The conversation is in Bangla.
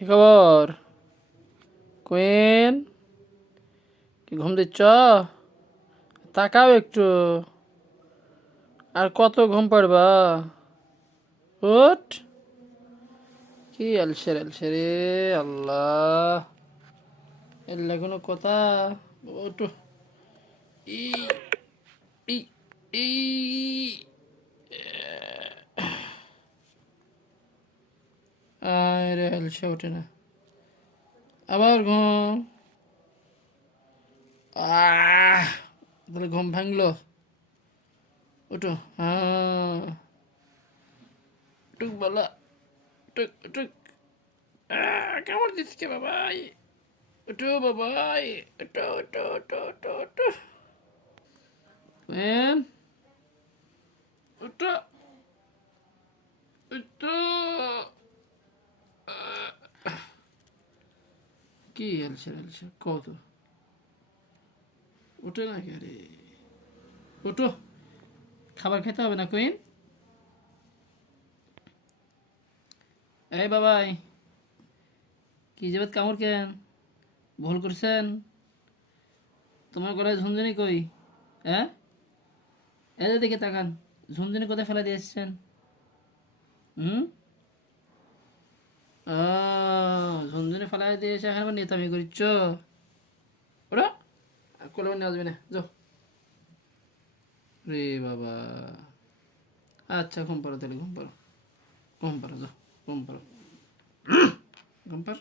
কি খবর কুইন? কি ঘুম দিচ্ছ? তাকাও একটু। আর কত ঘুম পাড়বা? উঠ। কি আলসের আলসেরে। আল্লাহ, এল্লা কোনো কথা? ওঠো। ই ই ই আরে আলসে ওঠে না, আবার ঘুম। তাহলে ঘুম ভাঙলো। ওঠো। হ্যাঁ, টুক বলা। টুক টুক। কামড় দিচ্ছে বাবাই। ওঠো বাবাই। ওঠো ওঠো ওঠো ওঠো ওঠো। ম্যান, ওঠো ওঠো। কি হেলছে হেলছে কত? ওঠে না কে রে? ওঠো, খাবার খেতে হবে না কুইন? এই বাবাই, কি যাবেত কামড় কেন? ভুল করছেন? তোমার গলায় ঝুনঝুনি কই? হ্যাঁ, এদের দিকে তাকান। ঝুনঝুনি কোথায় ফেলে দিয়ে এসছেন? হুম? ঝুনঝুনি ফেলাই দিয়ে এসে এখন নেতামি করিচ্ছ? ওরা কোলে নেওয়া যাবে না, যাও। রে বাবা। আচ্ছা, ঘুম পাড়ো তাহলে, ঘুম পাড়ো। ঘুম পাড়ো, যাও ঘুম পাড়ো। ঘুম পাড়।